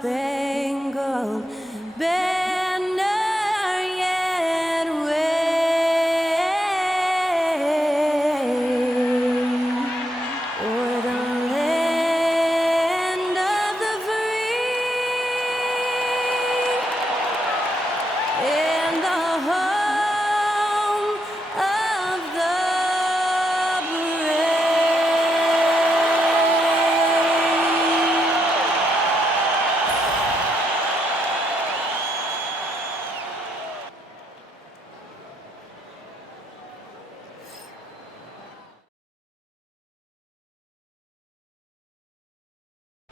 Star-Spangled Banner yet wave o'er the land of the free and the home of the brave.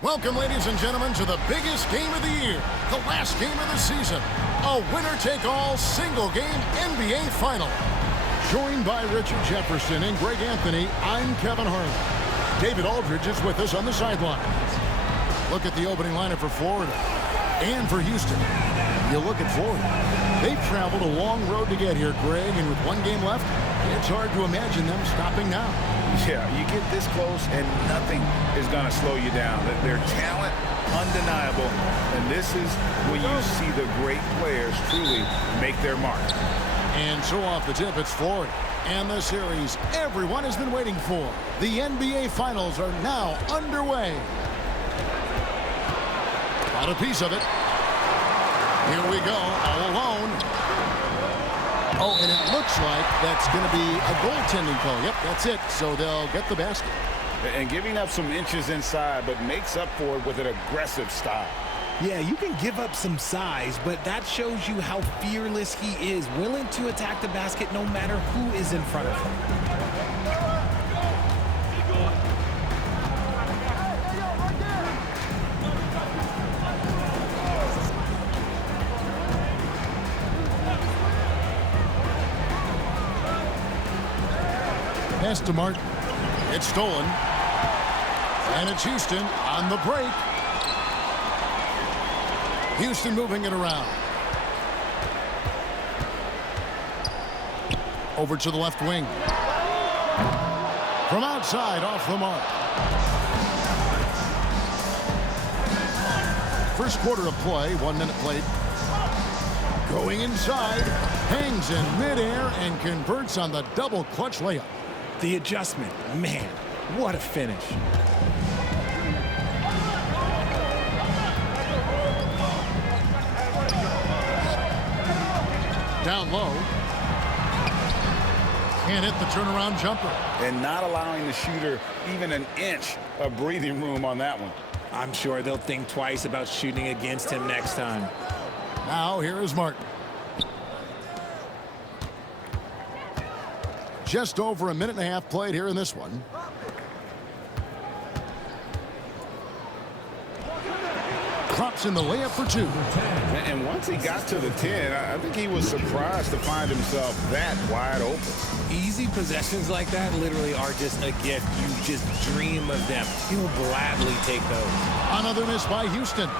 Welcome, ladies and gentlemen, to the biggest game of the year, the last game of the season, a winner-take-all single-game NBA Final. Joined by Richard Jefferson and Greg Anthony, I'm Kevin Harlan. David Aldridge is with us on the sideline. Look at the opening lineup for Florida and for Houston. You look at Florida. They've traveled a long road to get here, Greg, and with one game left, it's hard to imagine them stopping now. Yeah, you get this close and nothing is going to slow you down. Their talent, undeniable, and this is when you see the great players truly make their mark. And so off the tip, it's Florida. And the series everyone has been waiting for. The NBA Finals are now underway. Got a piece of it. Here we go, all alone. Oh, and it looks like that's going to be a goaltending call. Yep, that's it. So they'll get the basket. And giving up some inches inside, but makes up for it with an aggressive style. Yeah, you can give up some size, but that shows you how fearless he is, willing to attack the basket no matter who is in front of him. Pass to Martin. It's stolen. And it's Houston on the break. Houston moving it around. Over to the left wing. From outside, off the mark. First quarter of play, 1 minute played. Going inside, hangs in midair and converts on the double clutch layup. The adjustment, man, what a finish. Down low. Can't hit the turnaround jumper. And not allowing the shooter even an inch of breathing room on that one. I'm sure they'll think twice about shooting against him next time. Now here is Martin. Just over a minute and a half played here in this one. Drops in the layup for two. And once he got to the 10, I think he was surprised to find himself that wide open. Easy possessions like that literally are just a gift. You just dream of them. He'll gladly take those. Another miss by Houston.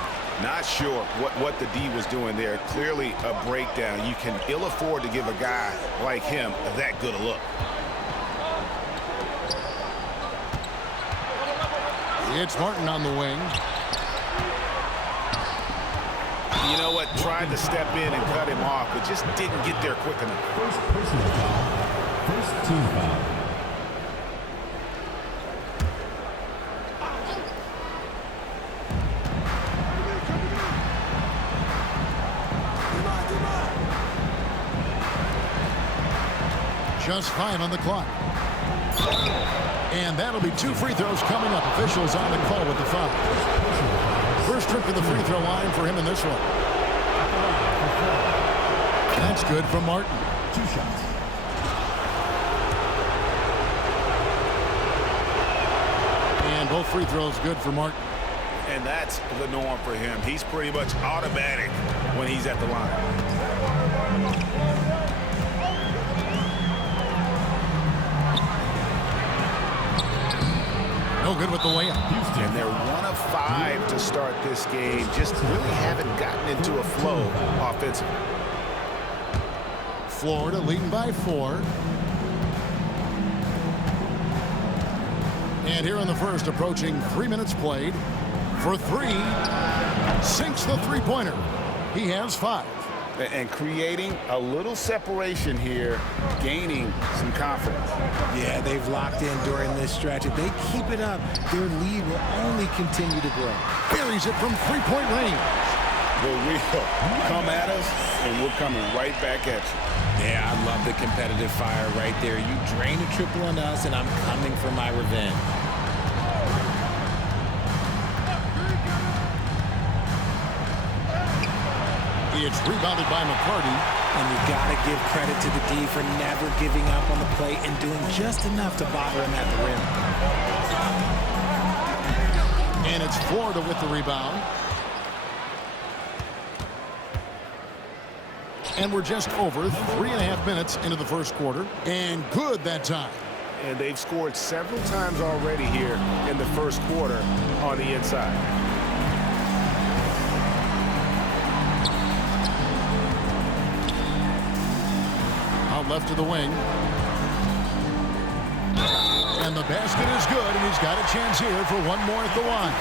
Not sure what the D was doing there. Clearly a breakdown. You can ill afford to give a guy like him that good a look. It's Martin on the wing. You know what? Tried to step in and cut him off, but just didn't get there quick enough. First personal foul. First team foul. Just 5 on the clock. And that'll be 2 free throws coming up. Officials on the call with the foul. First trip to the free throw line for him in this one. That's good from Martin. 2 shots. And both free throws good for Martin. And that's the norm for him. He's pretty much automatic when he's at the line. No good with the layup. And they're 1 of 5 to start this game. Just really haven't gotten into a flow offensively. Florida leading by 4. And here in the first, approaching 3 minutes played. For 3. Sinks the three-pointer. He has 5. And creating a little separation here, gaining some confidence. Yeah, they've locked in during this stretch. If they keep it up, their lead will only continue to grow. Buries it from three-point range. The wheel come at us, and we're coming right back at you. Yeah, I love the competitive fire right there. You drain a triple on us, and I'm coming for my revenge. It's rebounded by McCarty. And you got to give credit to the D for never giving up on the play and doing just enough to bother him at the rim. And it's Florida with the rebound. And we're just over 3.5 minutes into the first quarter. And good that time. And they've scored several times already here in the first quarter on the inside. Out left to the wing. And the basket is good, and he's got a chance here for one more at the line.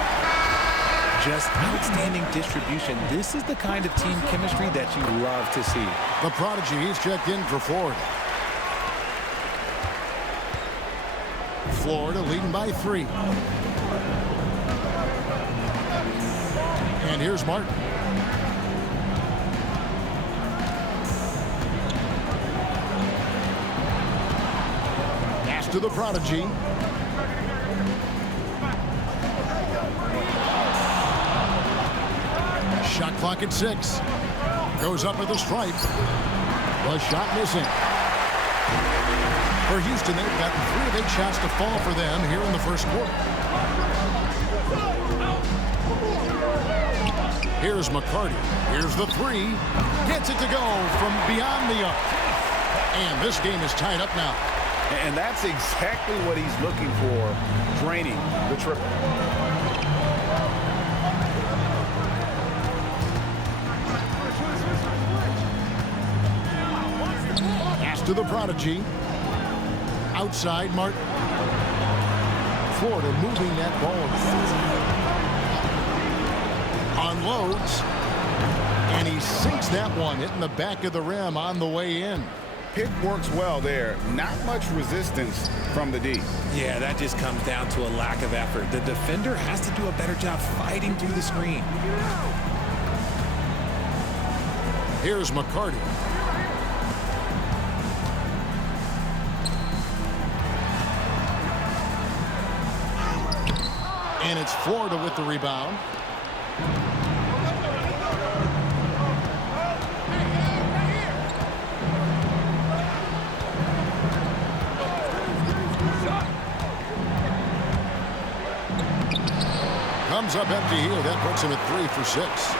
Just outstanding distribution. This is the kind of team chemistry that you love to see. The prodigy, he's checked in for Florida. Florida leading by 3. And here's Martin. Pass to the prodigy. Shot clock at 6. Goes up at the stripe. The shot missing. For Houston, they've gotten 3 of 8 shots to fall for them here in the first quarter. Here's McCarty. Here's the 3. Gets it to go from beyond the arc. And this game is tied up now. And that's exactly what he's looking for, draining the triple. Pass to the prodigy. Outside, Martin. Florida moving that ball. Unloads. And he sinks that one, hitting the back of the rim on the way in. Pick works well there. Not much resistance from the D. Yeah, that just comes down to a lack of effort. The defender has to do a better job fighting through the screen. Here's McCarty. And it's Florida with the rebound. Comes up empty here. That puts him at 3 for 6.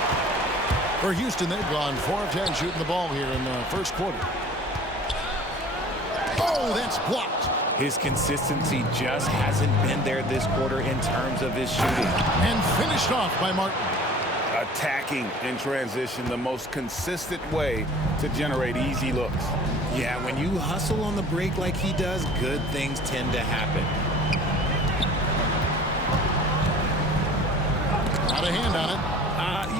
For Houston, they've gone 4 of 10 shooting the ball here in the first quarter. Oh, that's blocked. His consistency just hasn't been there this quarter in terms of his shooting. And finished off by Martin. Attacking in transition, the most consistent way to generate easy looks. Yeah, when you hustle on the break like he does, good things tend to happen. Got a hand on it.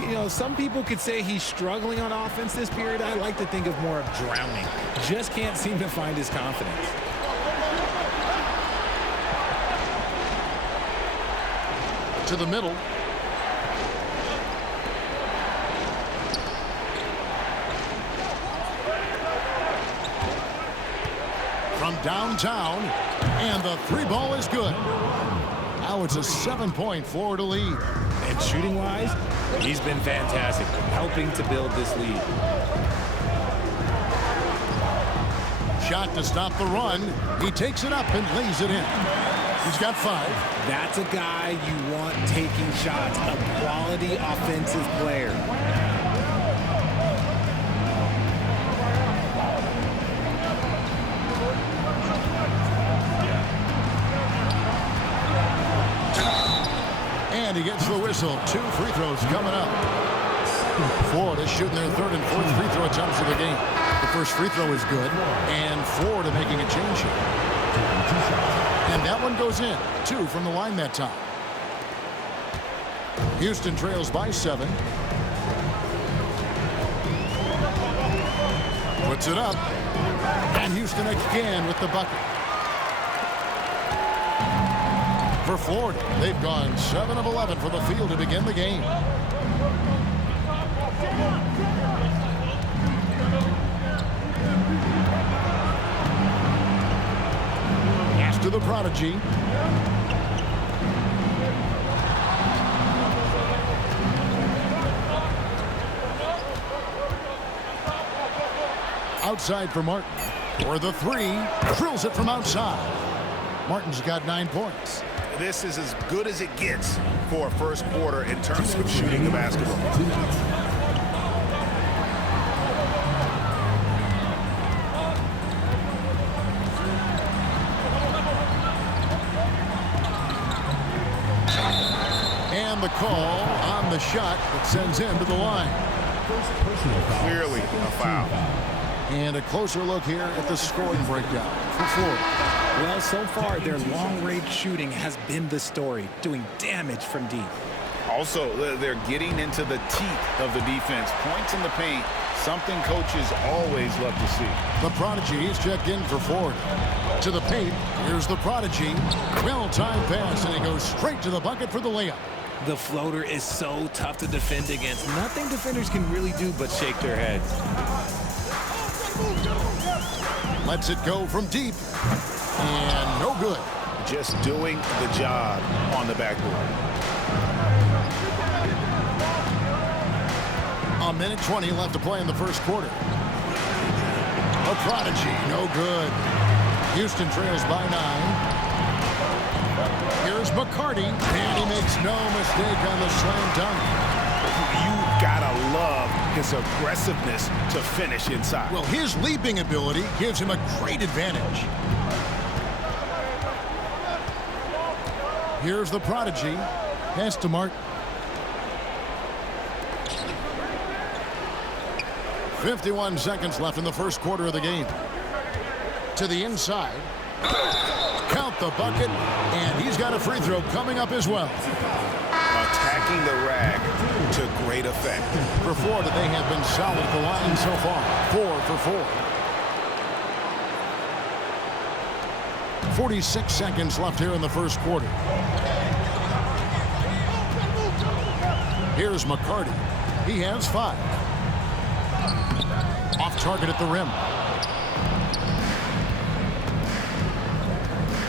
You know, some people could say he's struggling on offense this period. I like to think of more of drowning. Just can't seem to find his confidence. To the middle. From downtown, and the 3 ball is good. Now it's a 7-point Florida lead. And shooting-wise, he's been fantastic, helping to build this lead. Shot to stop the run. He takes it up and lays it in. He's got 5. That's a guy you want taking shots, a quality offensive player. And he gets the whistle. 2 free throws coming up. Florida shooting their 3rd and 4th free throw attempts of the game. The first free throw is good. And Florida making a change here. And that one goes in. 2 from the line that time. Houston trails by 7. Puts it up. And Houston again with the bucket. For Florida, they've gone 7 of 11 from the field to begin the game. Pass to the prodigy. Outside for Martin. For the 3. Drills it from outside. Martin's got 9 points. This is as good as it gets for a first quarter in terms of shooting the basketball. And the call on the shot that sends him to the line. Clearly a foul. And a closer look here at the scoring breakdown for Florida. Well, so far, their long-range shooting has been the story, doing damage from deep. Also, they're getting into the teeth of the defense. Points in the paint, something coaches always love to see. The prodigy, he's checked in for Florida. To the paint, here's the prodigy. Well-timed pass, and he goes straight to the bucket for the layup. The floater is so tough to defend against. Nothing defenders can really do but shake their heads. Lets it go from deep. And no good. Just doing the job on the backboard. A minute 20 left to play in the first quarter. A prodigy, no good. Houston trails by 9. Here's McCarty, and he makes no mistake on the slam dunk. You gotta love his aggressiveness to finish inside. Well, his leaping ability gives him a great advantage. Here's the prodigy. Pass to Martin. 51 seconds left in the first quarter of the game. To the inside. Count the bucket, and he's got a free throw coming up as well. Attacking the rack to great effect. For Florida, they have been solid at the line so far. 4 for 4. 46 seconds left here in the first quarter. Here's McCarty. He has 5. Off target at the rim.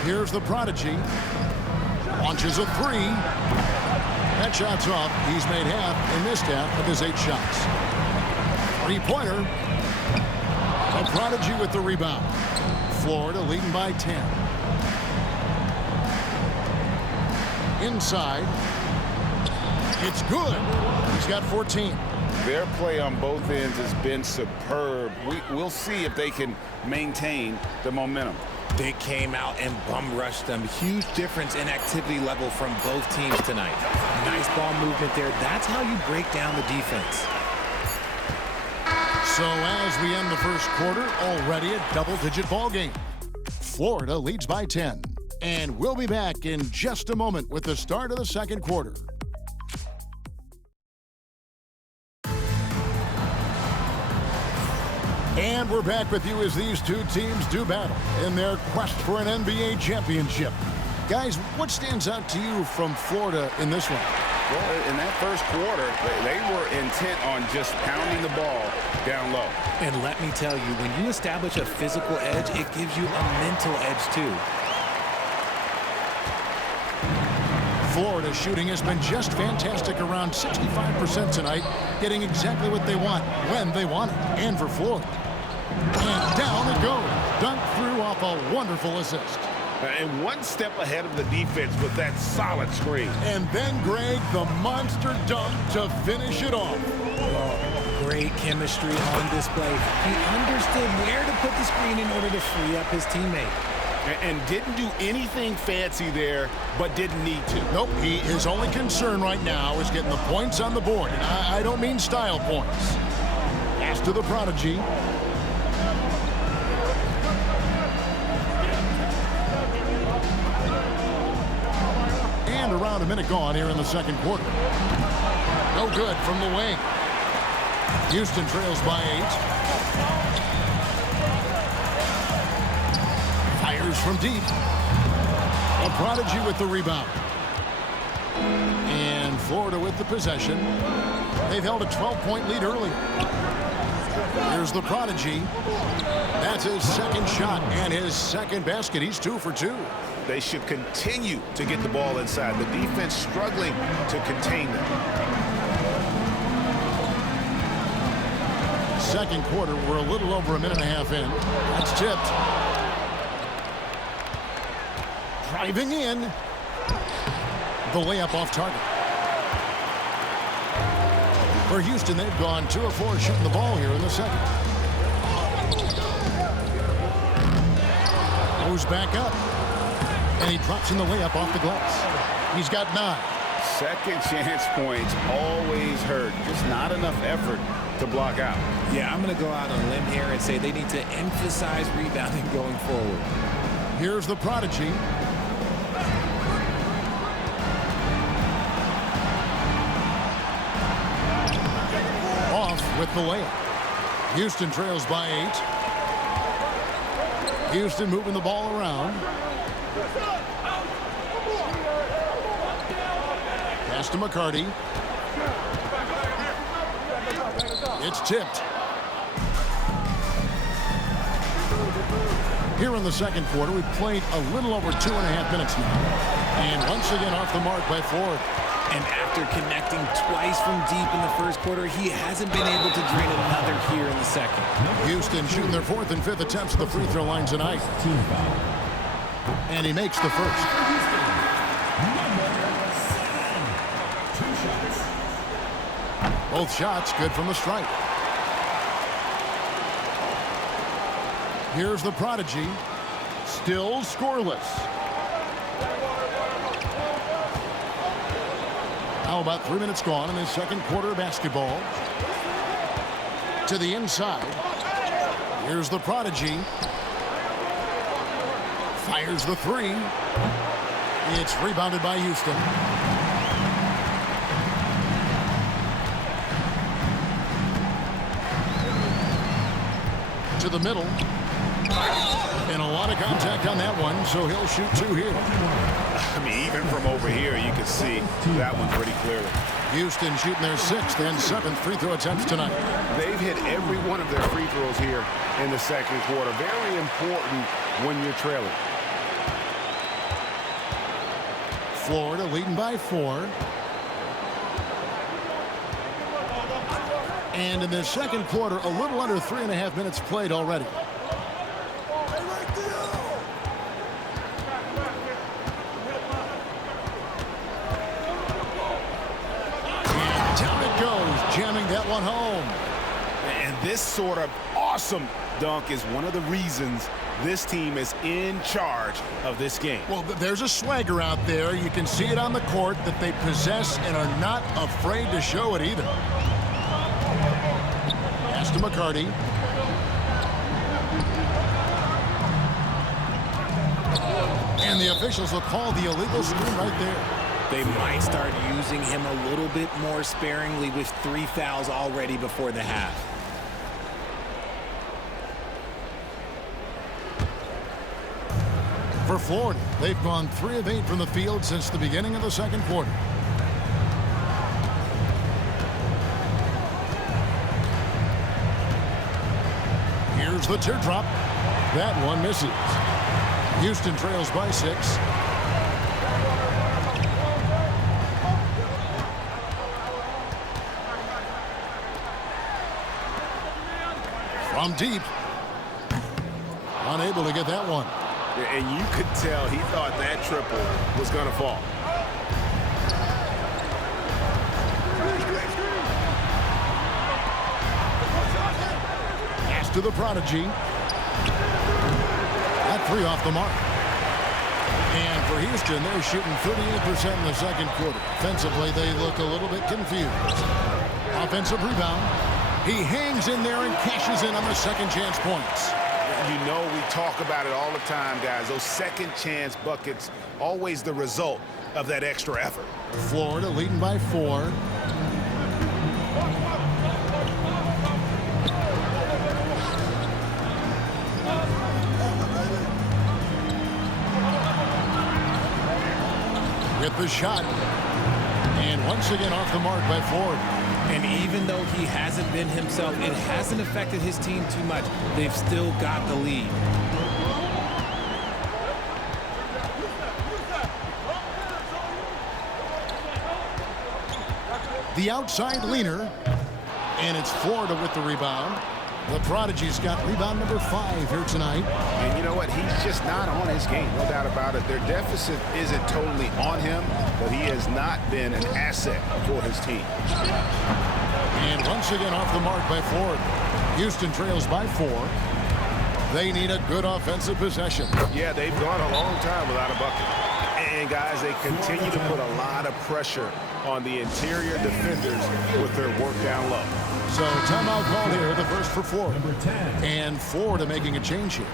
Here's the prodigy. Launches a 3. That shot's off. He's made half and missed half of his 8 shots. 3-pointer. The prodigy with the rebound. Florida leading by 10. Inside. It's good. He's got 14. Their play on both ends has been superb. We'll see if they can maintain the momentum. They came out and bum rushed them. Huge difference in activity level from both teams tonight. Nice ball movement there. That's how you break down the defense. So as we end the first quarter, already a double-digit ball game. Florida leads by 10. And we'll be back in just a moment with the start of the second quarter. And we're back with you as these two teams do battle in their quest for an NBA championship. Guys, what stands out to you from Florida in this one? Well, in that first quarter, they were intent on just pounding the ball down low. And let me tell you, when you establish a physical edge, it gives you a mental edge too. Florida's shooting has been just fantastic, around 65% tonight, getting exactly what they want, when they want it. And for Florida. And down it goes. Dunked through off a wonderful assist. And one step ahead of the defense with that solid screen. And then, Greg, the monster dunk to finish it off. Great chemistry on display. He understood where to put the screen in order to free up his teammate. And didn't do anything fancy there, but didn't need to. Nope, his only concern right now is getting the points on the board. And I don't mean style points. Pass to the prodigy. And around a minute gone here in the second quarter. No good from the wing. Houston trails by 8. Fires from deep. A Prodigy with the rebound. And Florida with the possession. They've held a 12-point lead earlier. Here's the Prodigy. That's his second shot and his second basket. He's 2 for 2. They should continue to get the ball inside. The defense struggling to contain them. Second quarter, we're a little over a minute and a half in. That's tipped. Driving in. The layup off target. For Houston, they've gone 2 of 4 shooting the ball here in the second. Goes back up. And he drops in the layup off the glass. He's got 9. Second chance points always hurt. Just not enough effort to block out. Yeah, I'm going to go out on a limb here and say they need to emphasize rebounding going forward. Here's the Prodigy. Off with the layup. Houston trails by 8. Houston moving the ball around. Pass to McCarty. It's tipped. Here in the second quarter, we've played a little over 2.5 minutes now. And once again off the mark by Ford. And after connecting twice from deep in the first quarter, he hasn't been able to drain another here in the second. Houston shooting their 4th and 5th attempts at the free throw line tonight. Team foul. And he makes the first. Both shots good from the stripe. Here's the Prodigy. Still scoreless. Now about 3 minutes gone in his second quarter of basketball. To the inside. Here's the Prodigy. Fires the 3. It's rebounded by Houston. To the middle. And a lot of contact on that one, so he'll shoot 2 here. I mean, even from over here, you can see that one pretty clearly. Houston shooting their 6th and 7th free throw attempts tonight. They've hit every one of their free throws here in the second quarter. Very important when you're trailing. Florida leading by 4. And in the second quarter, a little under 3.5 minutes played already. And down it goes, jamming that one home. And this sort of awesome dunk is one of the reasons this team is in charge of this game. Well, there's a swagger out there. You can see it on the court that they possess and are not afraid to show it either. Pass to McCarty. And the officials will call the illegal screen right there. They might start using him a little bit more sparingly with 3 fouls already before the half. For Florida, they've gone 3 of 8 from the field since the beginning of the second quarter. Here's the teardrop. That one misses. Houston trails by 6. From deep. Unable to get that one. And you could tell he thought that triple was going to fall. Pass to the Prodigy. That 3 off the mark. And for Houston, they're shooting 38% in the second quarter. Offensively, they look a little bit confused. Offensive rebound. He hangs in there and cashes in on the second chance points. You know, we talk about it all the time, guys. Those second chance buckets, always the result of that extra effort. Florida leading by 4. Hit the shot. And once again off the mark by Ford. And even though he hasn't been himself, it hasn't affected his team too much. They've still got the lead. The outside leaner. And it's Florida with the rebound. The Prodigy's got rebound number 5 here tonight. And you know what? He's just not on his game, no doubt about it. Their deficit isn't totally on him, but he has not been an asset for his team. And once again off the mark by Ford. Houston trails by 4. They need a good offensive possession. Yeah, they've gone a long time without a bucket. And, guys, they continue to put a lot of pressure on the interior defenders with their work down low. So timeout called here, the first for Ford. Number 10. And Florida making a change here.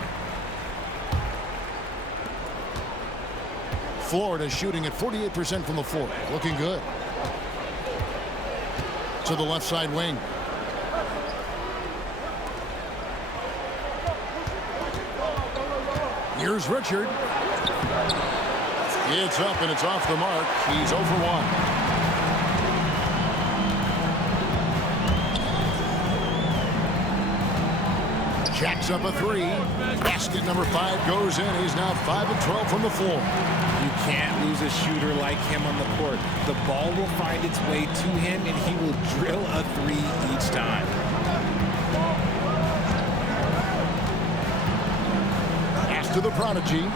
Florida shooting at 48% from the floor. Looking good. To the left side wing. Here's Richard. It's up and it's off the mark. He's 0 for 1. Jacks up a 3. Basket number 5 goes in. He's now 5 of 12 from the floor. You can't lose a shooter like him on the court. The ball will find its way to him, and he will drill a 3 each time. Pass to the Prodigy.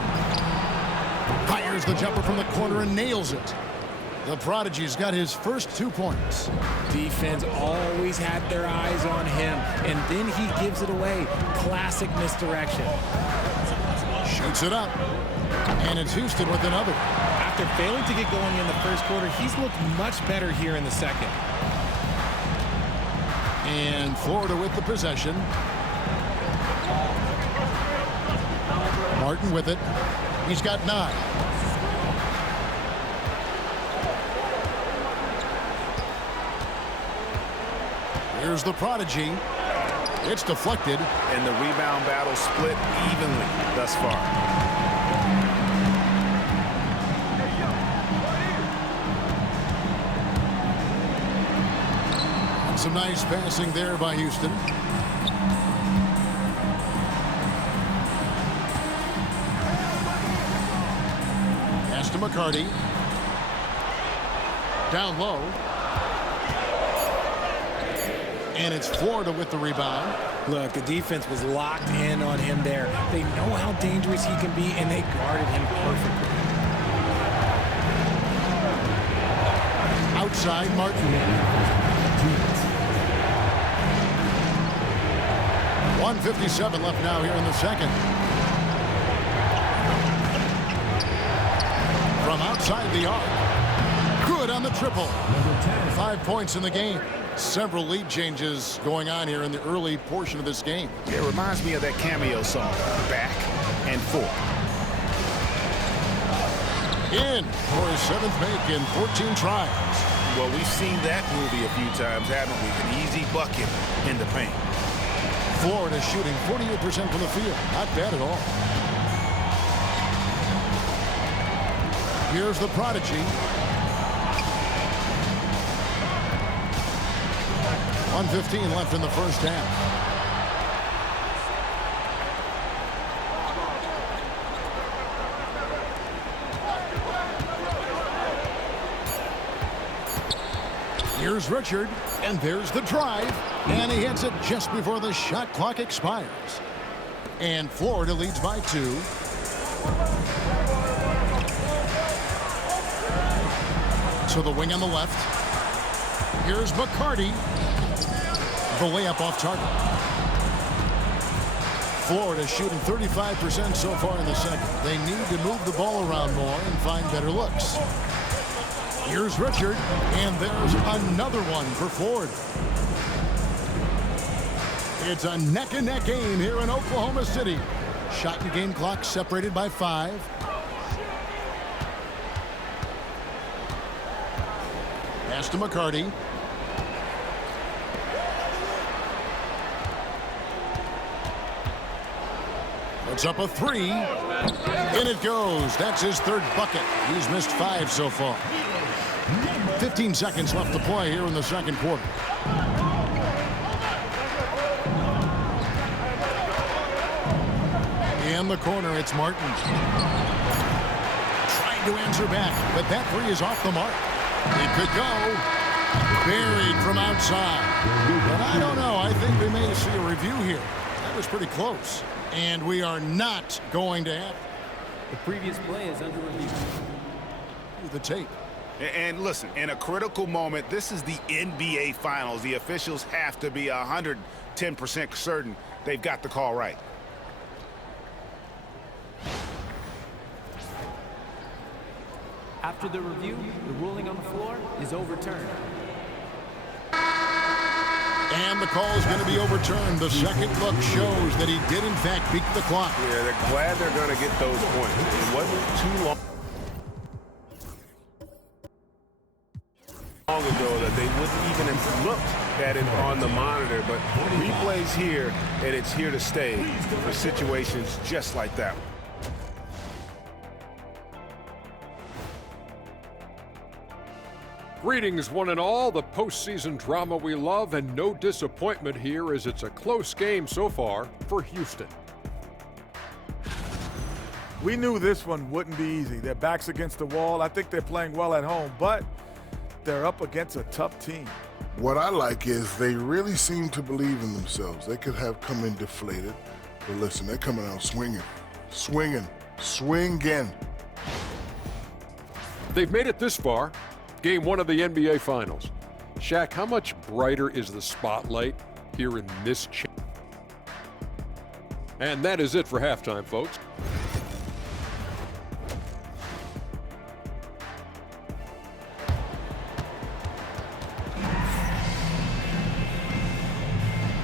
Fires the jumper from the corner and nails it. The Prodigy's got his first 2 points. Defense always had their eyes on him, and then he gives it away. Classic misdirection. Shoots it up. And it's Houston with another. After failing to get going in the first quarter, he's looked much better here in the second. And Florida with the possession. Martin with it. He's got 9. Here's the Prodigy. It's deflected. And the rebound battle split evenly thus far. Some nice passing there by Houston. Pass to McCarty. Down low. And it's Florida with the rebound. Look, the defense was locked in on him there. They know how dangerous he can be, and they guarded him perfectly. Outside, Martin. 1:57 left now here in the second. From outside the arc. Good on the triple. 5 points in the game. Several lead changes going on here in the early portion of this game. It reminds me of that cameo song, Back and Forth. In for his 7th make in 14 tries. Well, we've seen that movie a few times, haven't we? An easy bucket in the paint. Florida shooting 48% from the field. Not bad at all. Here's the Prodigy. 1:15 left in the first half. Here's Richard, and there's the drive, and he hits it just before the shot clock expires. And Florida leads by 2. To the wing on the left. Here's McCarty. The layup off target. Florida shooting 35% so far in the second. They need to move the ball around more and find better looks. Here's Richard, and there's another one for Ford. It's a neck-and-neck game here in Oklahoma City. Shot and game clock separated by 5. Pass to McCarty. Puts up a three. In it goes. That's his third bucket. He's missed 5 so far. 15 seconds left to play here in the second quarter. In the corner, it's Martin. Trying to answer back, but that three is off the mark. It could go. Buried from outside. But I don't know. I think we may see a review here. That was pretty close. And we are not going to have The previous play is under review. the tape. And listen, in a critical moment, this is the NBA Finals. The officials have to be 110% certain they've got the call right. After the review, the ruling on the floor is overturned. And the call is going to be overturned. The second look shows that he did, in fact, beat the clock. Yeah, they're glad they're going to get those points. It wasn't too long ago that they wouldn't even have looked at it on the monitor, but replays here, and it's here to stay for situations just like that. Greetings, one and all. The postseason drama we love, and no disappointment here as it's a close game so far for Houston. We knew this one wouldn't be easy. Their backs against the wall. I think they're playing well at home, but they're up against a tough team. What I like is they really seem to believe in themselves. They could have come in deflated, but listen, they're coming out swinging, swinging, swinging. They've made it this far. Game 1 of the NBA Finals. Shaq, how much brighter is the spotlight here in this And that is it for halftime, folks.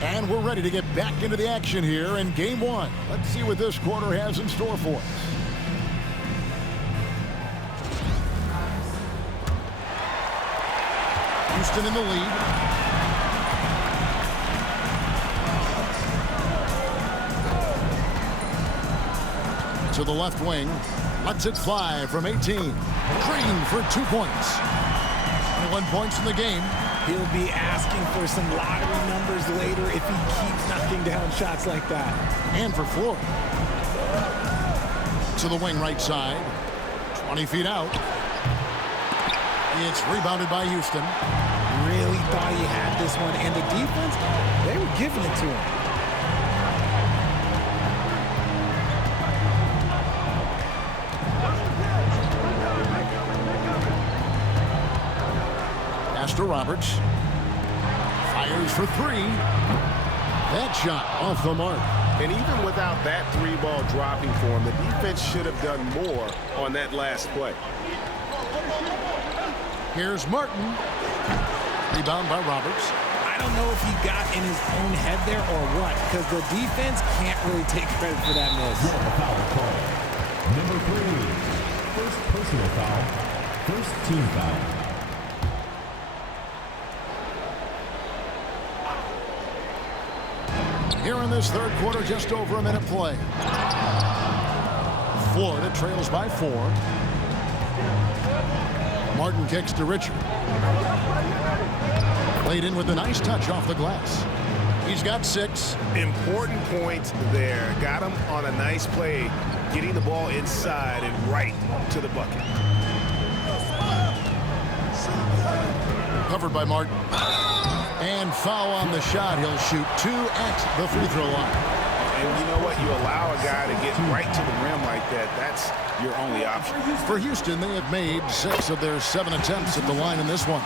And we're ready to get back into the action here in Game 1. Let's see what this quarter has in store for us. Houston in the lead. To the left wing. Lets it fly from 18. Green for 2 points. 21 points in the game. He'll be asking for some lottery numbers later if he keeps knocking down shots like that. And for Florida. To the wing right side. 20 feet out. It's rebounded by Houston. Really thought he had this one, and the defense, they were giving it to him. Pass to Roberts. Fires for 3. That shot off the mark. And even without that 3-ball dropping for him, the defense should have done more on that last play. Here's Martin. Rebound by Roberts. I don't know if he got in his own head there or what, because the defense can't really take credit for that miss. Foul call. Number 3. First personal foul. First team foul. Here in this third quarter, just over a minute play. Florida trails by 4. Martin kicks to Richard. Played in with a nice touch off the glass. He's got 6. Important points there. Got him on a nice play, getting the ball inside and right to the bucket. Covered by Martin. And foul on the shot. He'll shoot 2 at the free throw line. And you know what? You allow a guy to get right to the rim like that. That's your only option. For Houston, they have made 6 of their 7 attempts at the line in this one.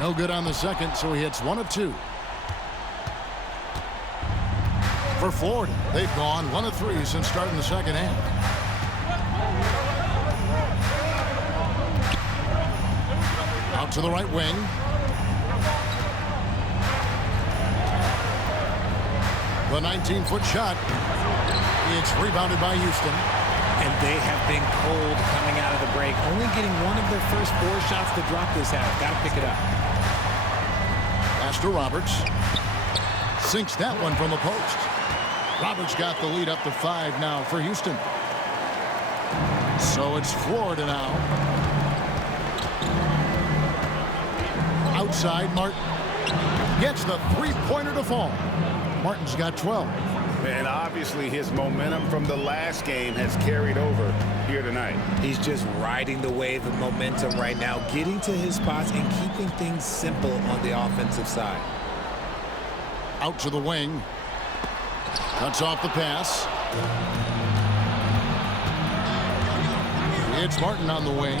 No good on the second, so he hits 1 of 2. For Florida, they've gone 1 of 3 since starting the second half. Out to the right wing. The 19-foot shot. It's rebounded by Houston. And they have been cold coming out of the break. Only getting one of their first 4 shots to drop this half. Got to pick it up. Pass to Roberts. Sinks that one from the post. Roberts got the lead up to 5 now for Houston. So it's Florida now. Outside, Martin gets the three-pointer to fall. Martin's got 12. And obviously his momentum from the last game has carried over here tonight. He's just riding the wave of momentum right now, getting to his spots and keeping things simple on the offensive side. Out to the wing. Cuts off the pass. It's Martin on the wing.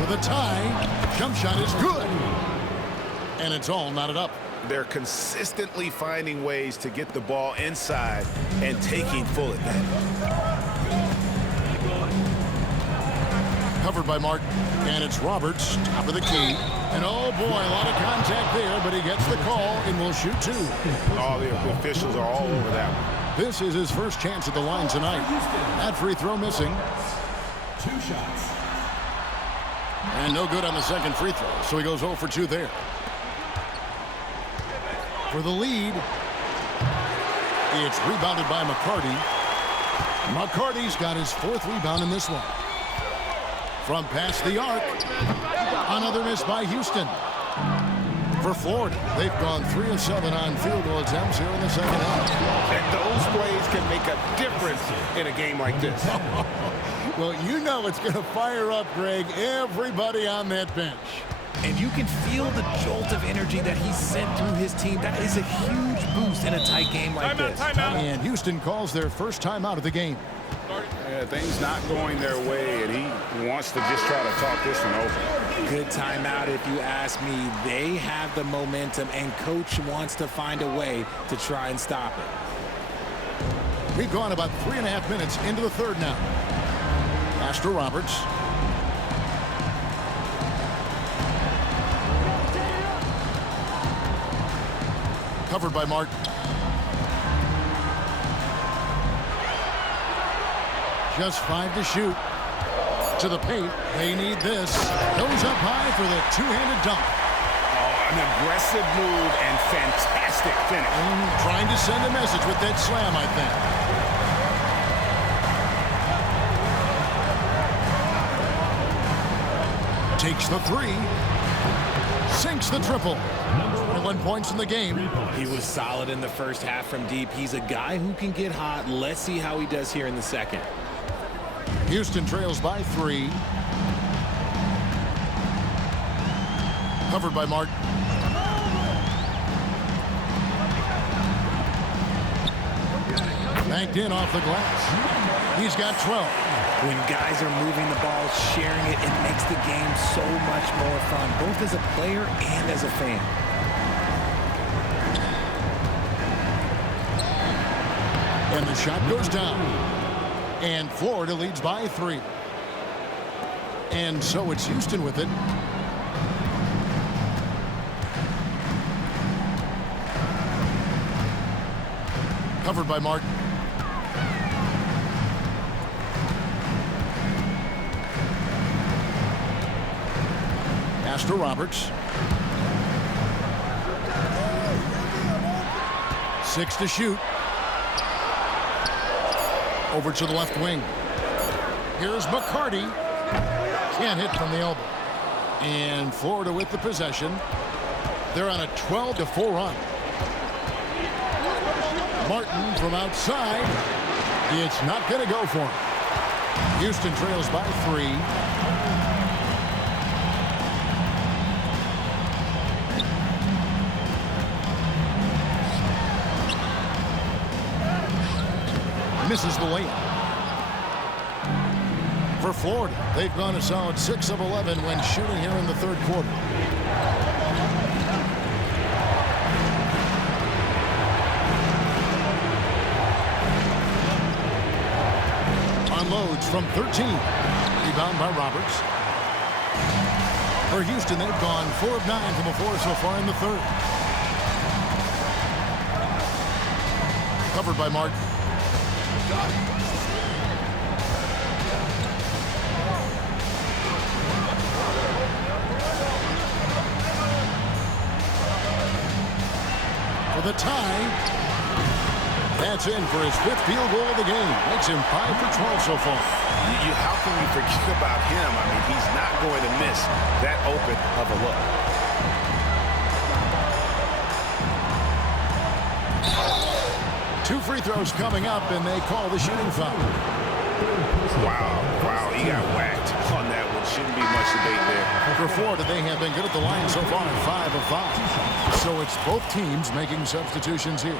With a tie. Jump shot is good. And it's all knotted up. They're consistently finding ways to get the ball inside and taking full advantage. Covered by Martin. And it's Roberts, top of the key. And oh boy, a lot of contact there, but he gets the call and will shoot 2. All the officials are all over that one. This is his first chance at the line tonight. That free throw missing. 2 shots. And no good on the second free throw, so he goes 0 for 2 there. For the lead, it's rebounded by McCarty. McCarty's got his 4th rebound in this one. From past the arc, another miss by Houston. For Florida, they've gone 3 of 7 on field goal attempts here in the second half. And those plays can make a difference in a game like this. Well, you know it's going to fire up, Greg, everybody on that bench. And you can feel the jolt of energy that he sent through his team. That is a huge boost in a tight game like this. And Houston calls their first timeout of the game. Yeah, things not going their way, and he wants to just try to talk this one over. Good timeout if you ask me. They have the momentum, and Coach wants to find a way to try and stop it. We've gone about 3.5 minutes into the third now. Pass to Roberts. Covered by Martin. Just 5 to shoot. To the paint. They need this. Goes up high for the two-handed dunk. An aggressive move and fantastic finish. Trying to send a message with that slam, I think. Takes the 3. Sinks the triple. 21 points in the game. He was solid in the first half from deep. He's a guy who can get hot. Let's see how he does here in the second. Houston trails by 3. Covered by Martin. Banked in off the glass. He's got 12. When guys are moving the ball, sharing it, it makes the game so much more fun, both as a player and as a fan. And the shot goes down. And Florida leads by 3. And so it's Houston with it. Covered by Martin. Pass to Roberts. 6 to shoot. Over to the left wing. Here's McCarty. Can't hit from the elbow. And Florida with the possession. They're on a 12-4 run. Martin from outside. It's not going to go for him. Houston trails by 3. Misses the layup. For Florida, they've gone a solid 6 of 11 when shooting here in the third quarter. Unloads from 13. Rebound by Roberts. For Houston, they've gone 4 of 9 from the floor so far in the third. Covered by Martin. for the tie. That's in for his 5th field goal of the game. Makes him 5 for 12 so far. How can you forget about him? I mean, he's not going to miss that open of a look. 2 free throws coming up, and they call the shooting foul. Wow, he got whacked on that one. Shouldn't be much debate there. For Florida, they have been good at the line so far, 5 of 5. So it's both teams making substitutions here.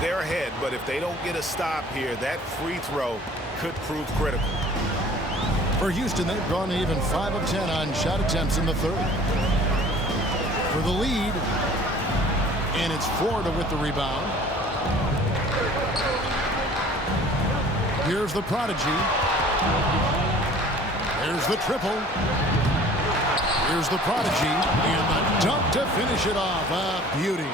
They're ahead, but if they don't get a stop here, that free throw could prove critical. For Houston, they've gone even 5 of 10 on shot attempts in the 3rd. For the lead, and it's Florida with the rebound. Here's the prodigy. There's the triple. Here's the prodigy, and the dunk to finish it off. A beauty.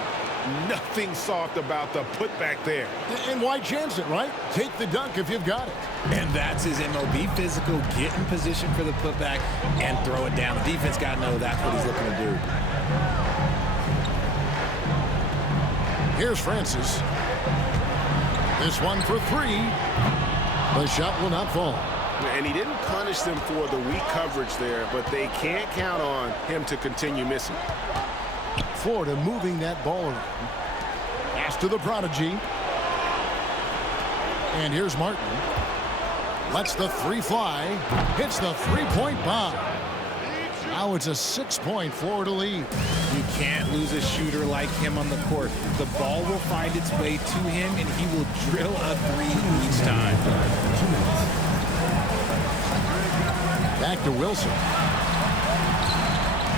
Nothing soft about the putback there. And why chance it, right? Take the dunk if you've got it. And that's his MO. Be physical, get in position for the putback, and throw it down. The defense got to know that's what he's looking to do. Here's Francis. This one for 3. The shot will not fall. And he didn't punish them for the weak coverage there, but they can't count on him to continue missing. Florida moving that ball around. Pass to the prodigy. And here's Martin. Lets the 3 fly. Hits the 3-point bomb. Now it's a 6-point Florida lead. You can't lose a shooter like him on the court. The ball will find its way to him, and he will drill a 3 each time. Back to Wilson.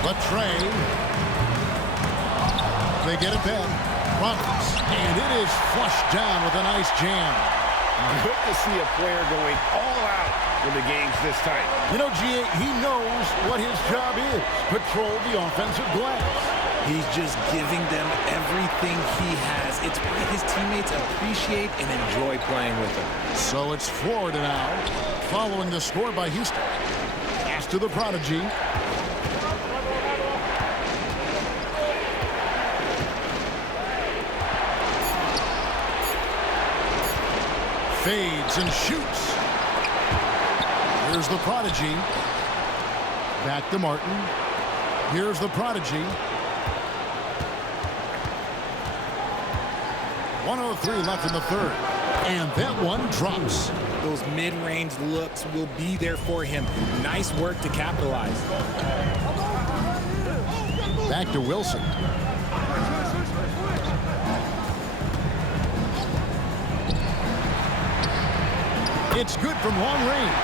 Latrey. They get it back. Runs. And it is flushed down with a nice jam. Good to see a player going all out when the game's this tight. You know, G.A., he knows what his job is. Patrol the offensive glass. He's just giving them everything he has. It's why his teammates appreciate and enjoy playing with him. So it's Florida now, following the score by Houston. Pass to the prodigy. Fades and shoots. Here's the prodigy. Back to Martin. Here's the prodigy. 1:03 left in the 3rd. And that one drops. Those mid-range looks will be there for him. Nice work to capitalize. Back to Wilson. It's good from long range.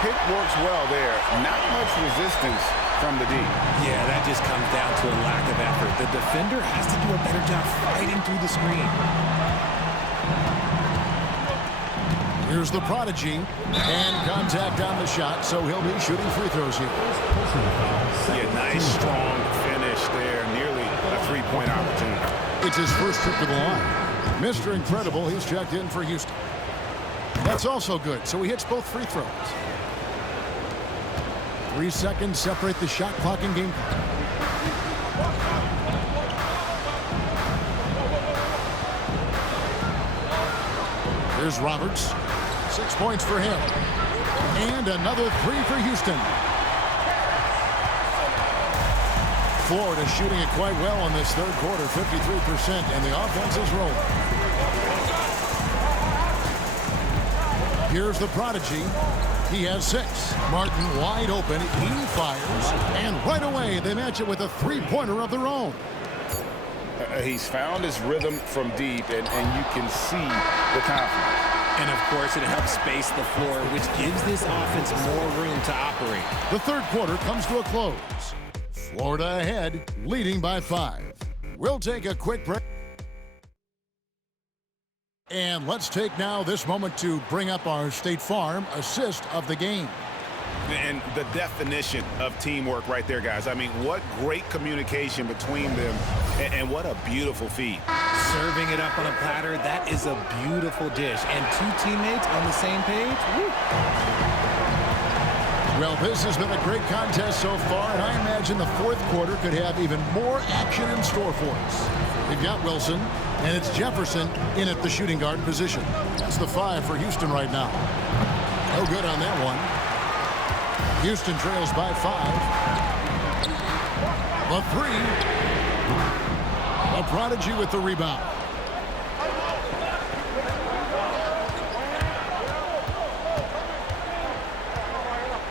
Pick works well there. Not much resistance from the D. Yeah, that just comes down to a lack of effort. The defender has to do a better job fighting through the screen. Here's the prodigy. And contact on the shot, so he'll be shooting free throws here. Yeah, nice, strong finish there. Nearly a 3-point opportunity. It's his first trip to the line. Mr. Incredible, he's checked in for Houston. That's also good, so he hits both free throws. 3 seconds separate the shot clock and game clock. Here's Roberts. 6 points for him. And another 3 for Houston. Florida shooting it quite well in this 3rd quarter, 53%, and the offense is rolling. Here's the prodigy. He has 6. Martin wide open. He fires. And right away, they match it with a 3-pointer of their own. He's found his rhythm from deep, and you can see the confidence. And, of course, it helps space the floor, which gives this offense more room to operate. The 3rd quarter comes to a close. Florida ahead, leading by 5. We'll take a quick break. And let's take now this moment to bring up our State Farm assist of the game. And the definition of teamwork right there, guys. I mean, what great communication between them, and what a beautiful feed. Serving it up on a platter, that is a beautiful dish. And 2 teammates on the same page. Woo. Well, this has been a great contest so far, and I imagine the fourth quarter could have even more action in store for us. We've got Wilson, and it's Jefferson in at the shooting guard position. That's the 5 for Houston right now. No good on that one. Houston trails by 5. The 3. A Prodigy with the rebound.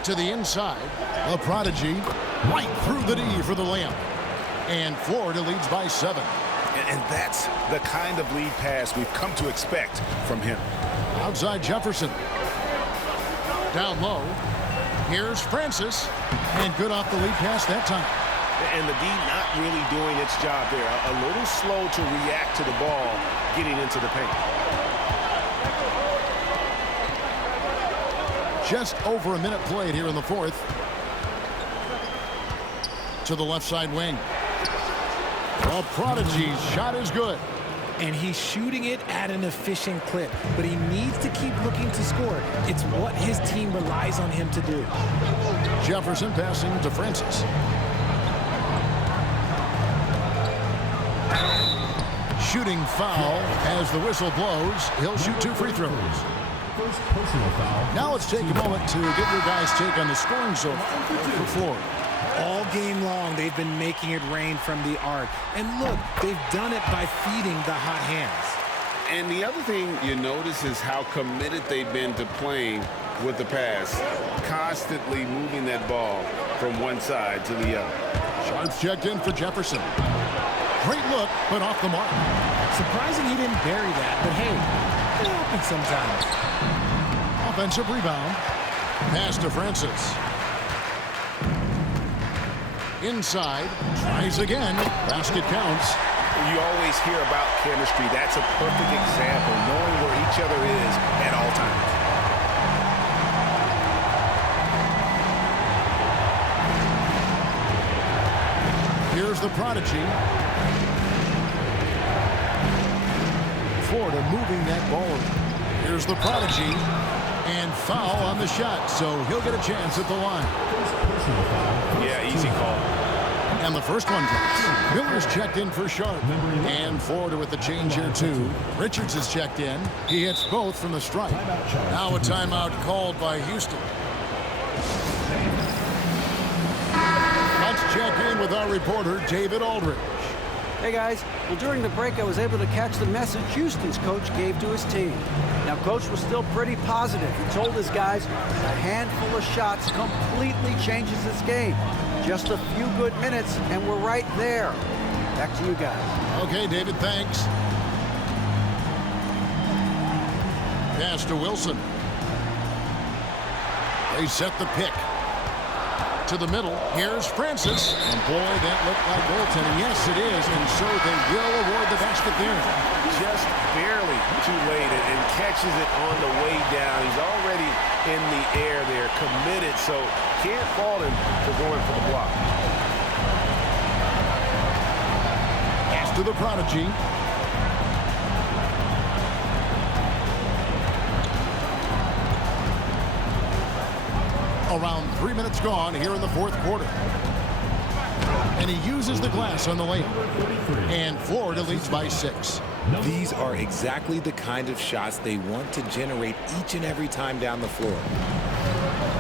To the inside, a Prodigy right through the D for the layup. And Florida leads by 7. And that's the kind of lead pass we've come to expect from him. Outside Jefferson. Down low. Here's Francis. And good off the lead pass that time. And the D not really doing its job there. A little slow to react to the ball getting into the paint. Just over a minute played here in the fourth. To the left side wing. A Prodigy's shot is good. And he's shooting it at an efficient clip, but he needs to keep looking to score. It's what his team relies on him to do. Jefferson passing to Francis. Shooting foul as the whistle blows. He'll shoot 2 free throws. First personal foul. Now let's take a moment to get your guys' take on the scoring so far for Florida. All game long, they've been making it rain from the arc. And look, they've done it by feeding the hot hands. And the other thing you notice is how committed they've been to playing with the pass, constantly moving that ball from one side to the other. Sharps checked in for Jefferson. Great look, but off the mark. Surprising he didn't bury that, but hey, it happens sometimes. Offensive rebound. Pass to Francis. Inside. Tries again. Basket counts. You always hear about chemistry. That's a perfect example, knowing where each other is at all times. Here's the Prodigy. Florida moving that ball. Here's the Prodigy. And foul on the shot, so he'll get a chance at the line. Yeah, easy call. And the first one counts. Miller's checked in for Sharp. And Florida with the change here, too. Richards is checked in. He hits both from the stripe. Now a timeout called by Houston. Let's check in with our reporter, David Aldridge. Hey guys, well during the break I was able to catch the message Houston's coach gave to his team. Now coach was still pretty positive. He told his guys a handful of shots completely changes this game. Just a few good minutes and we're right there. Back to you guys. Okay, David, thanks. Pass to Wilson. They set the pick. To the middle, here's Francis. And boy, that looked like goaltending. Yes, it is, and so they will award the basket there. Just barely too late and catches it on the way down. He's already in the air there, committed, so can't fault him for going for the block. Pass to the Prodigy. Around 3 minutes gone here in the fourth quarter. And he uses the glass on the layup. And Florida leads by 6. These are exactly the kind of shots they want to generate each and every time down the floor.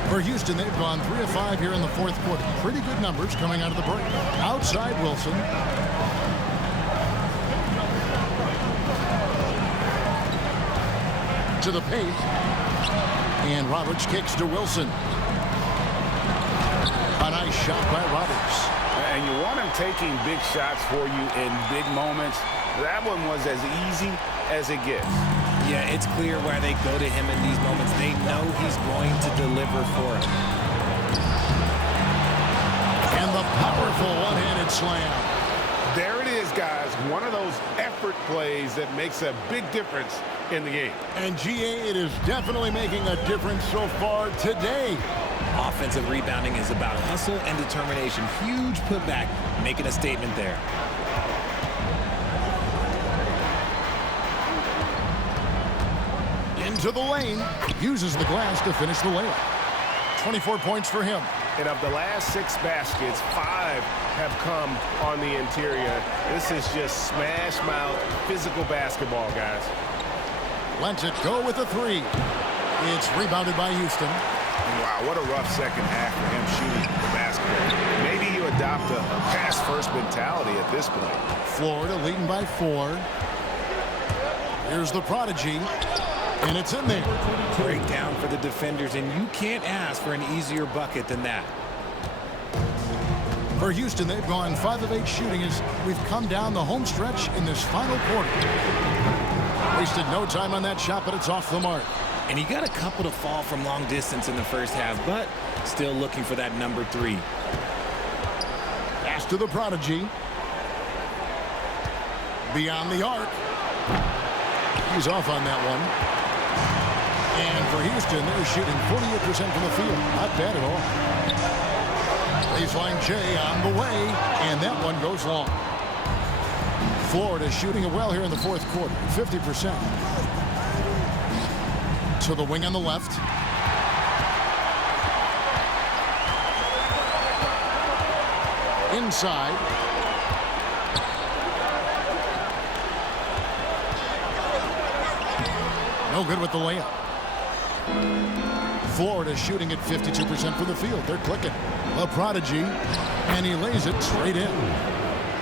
For Houston, they've gone 3 of 5 here in the fourth quarter. Pretty good numbers coming out of the break. Outside Wilson. To the paint. And Roberts kicks to Wilson. A nice shot by Roberts. And you want him taking big shots for you in big moments. That one was as easy as it gets. Yeah, it's clear why they go to him in these moments. They know he's going to deliver for him. And the powerful one-handed slam. There it is, guys. One of those effort plays that makes a big difference in the game. And GA, it is definitely making a difference so far today. Offensive rebounding is about hustle and determination. Huge putback, making a statement there. Into the lane. Uses the glass to finish the layup. 24 points for him. And of the last 6 baskets, 5 have come on the interior. This is just smash mouth physical basketball, guys. Lets it go with a 3. It's rebounded by Houston. Wow, what a rough second half for him shooting the basketball. Maybe you adopt a pass-first mentality at this point. Florida leading by 4. Here's the prodigy, and it's in there. Breakdown for the defenders, and you can't ask for an easier bucket than that. For Houston, they've gone 5 of 8 shooting as we've come down the home stretch in this final quarter. Wasted no time on that shot, but it's off the mark. And he got a couple to fall from long distance in the first half, but still looking for that number 3. Pass to the prodigy. Beyond the arc. He's off on that one. And for Houston, they're shooting 48% from the field. Not bad at all. Baseline J on the way, and that one goes long. Florida shooting it well here in the fourth quarter, 50%. To the wing on the left. Inside. No good with the layup. Florida shooting at 52% from the field. They're clicking. The prodigy, and he lays it straight in.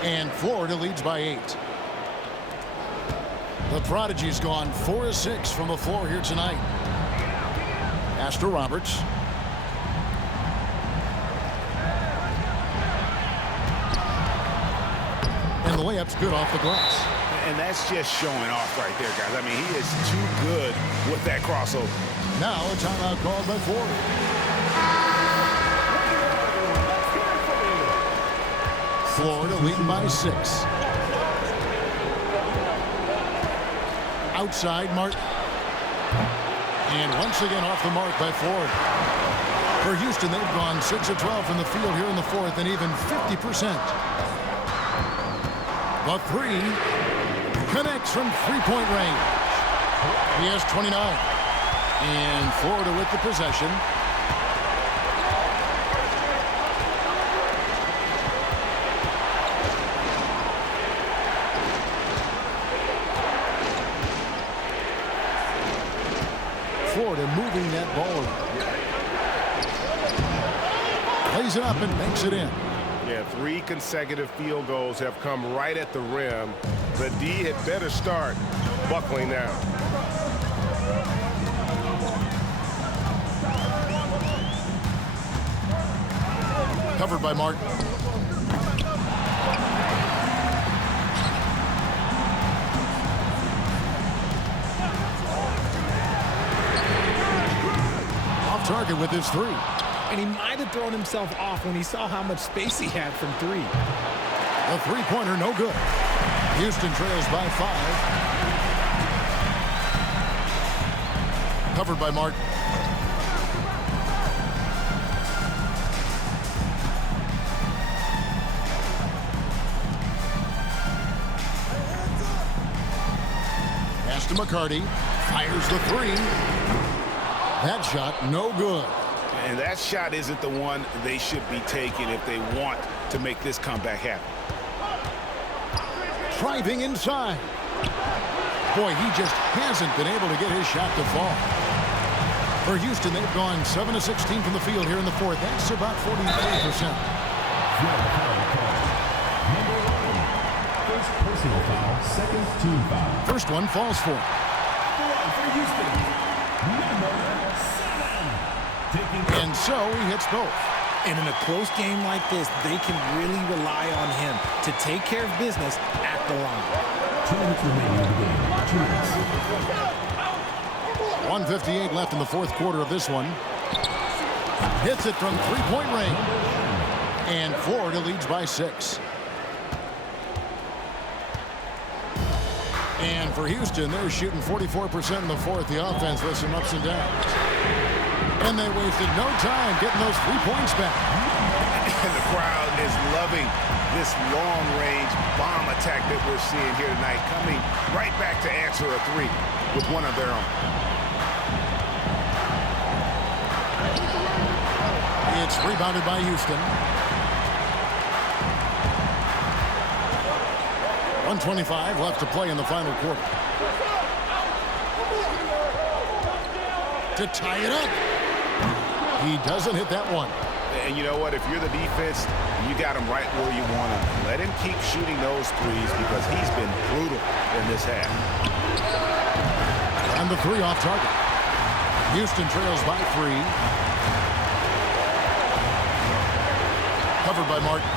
And Florida leads by 8. The prodigy's gone 4 of 6 from the floor here tonight. Pass to Roberts. And the layup's good off the glass. And that's just showing off right there, guys. I mean, he is too good with that crossover. Now a timeout called by Florida. Florida leading by 6. Outside, Martin. And once again off the mark by Florida. For Houston, they've gone 6 of 12 from the field here in the fourth and even 50%. The 3 connects from three-point range. He has 29. And Florida with the possession. Florida moving that ball around. Plays it up and makes it in. Yeah, 3 consecutive field goals have come right at the rim. The D had better start buckling down. Covered by Martin. Off target with his 3. And he might have thrown himself off when he saw how much space he had from 3. The three-pointer no good. Houston trails by 5. Covered by Martin. Pass to McCarty. Fires the 3. That shot no good. And that shot isn't the one they should be taking if they want to make this comeback happen. Driving inside. Boy, he just hasn't been able to get his shot to fall. For Houston, they've gone 7 of 16 from the field here in the fourth. That's about 43%. Number 11. First personal foul, second team foul. First one falls for him. For Houston, number 7. And so he hits both. And in a close game like this, they can really rely on him to take care of business at the line. 2 minutes remaining in the game. 2 minutes. 1:58 left in the fourth quarter of this one. Hits it from three-point range. And Florida leads by 6. And for Houston, they're shooting 44% in the fourth. The offense with some ups and downs. And they wasted no time getting those 3 points back. And the crowd is loving this long-range bomb attack that we're seeing here tonight, coming right back to answer a 3 with one of their own. It's rebounded by Houston. 1:25 left to play in the final quarter. To tie it up. He doesn't hit that one. And you know what? If you're the defense, you got him right where you want him. Let him keep shooting those threes because he's been brutal in this half. And the three off target. Houston trails by 3. Covered by Martin.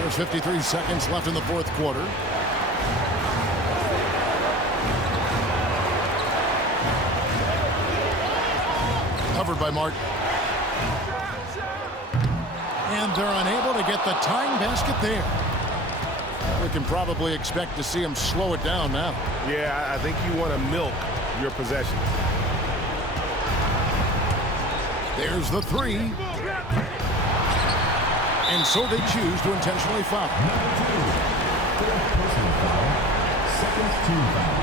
There's 53 seconds left in the fourth quarter. Covered by Martin. And they're unable to get the tying basket there. We can probably expect to see him slow it down now. Yeah, I think you want to milk your possessions. There's the 3. And so they choose to intentionally foul. Number 2. Fourth personal foul. Second team foul.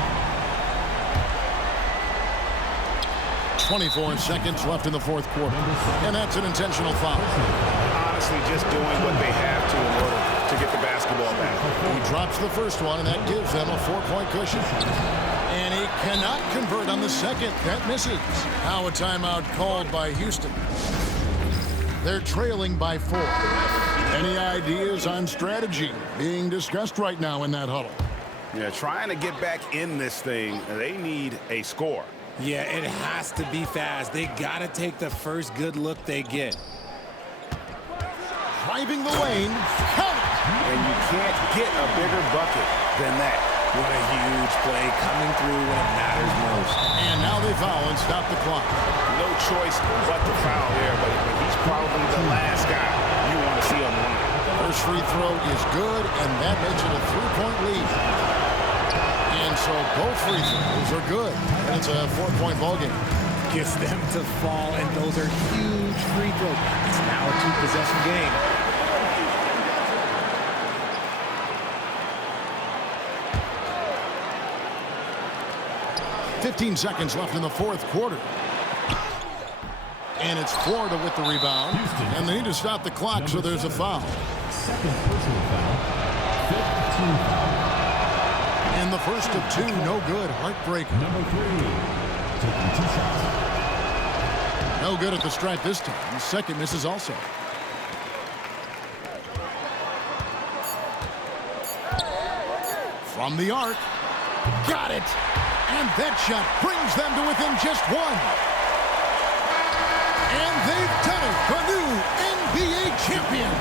24 seconds left in the fourth quarter. And that's an intentional foul. Honestly, just doing what they have to in order to get the basketball back. He drops the first one, and that gives them a 4-point cushion. And he cannot convert on the second. That misses. Now a timeout called by Houston. They're trailing by 4. Any ideas on strategy being discussed right now in that huddle? Yeah, trying to get back in this thing, they need a score. Yeah, it has to be fast. They got to take the first good look they get. Driving the lane. Count it. And you can't get a bigger bucket than that. What a huge play coming through when it matters most. And now they foul and stop the clock. No choice but to foul there, but he's probably the last guy you want to see on the line. First free throw is good, and that makes it a 3-point lead. And so both free throws are good, and it's a 4-point ballgame. Gets them to fall, and those are huge free throws. It's now a 2-possession game. .15 seconds left in the fourth quarter. And it's Florida with the rebound. And they need to stop the clock, so there's a foul. Second personal foul. Fifth team foul. And the first of 2, no good. Heartbreaker. Number 3. Taking 2 shots. No good at the stripe this time. The second misses also. From the arc. Got it. And that shot brings them to within just 1. And they've done it. The new NBA champions.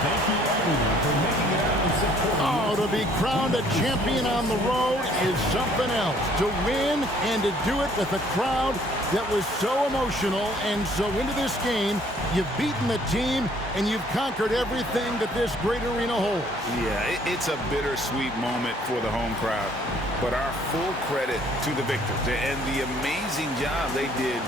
Thank you everyone for making it out and supporting. Oh, to be crowned a champion on the road is something else. To win and to do it with a crowd that was so emotional and so into this game, you've beaten the team and you've conquered everything that this great arena holds. Yeah, it's a bittersweet moment for the home crowd. But our full credit to the victors and the amazing job they did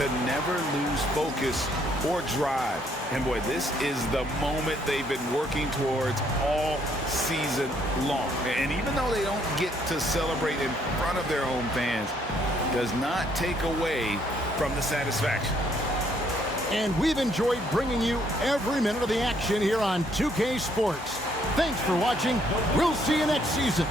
to never lose focus or drive. And boy, this is the moment they've been working towards all season long. And even though they don't get to celebrate in front of their home fans, does not take away from the satisfaction. And we've enjoyed bringing you every minute of the action here on 2K Sports. Thanks for watching. We'll see you next season.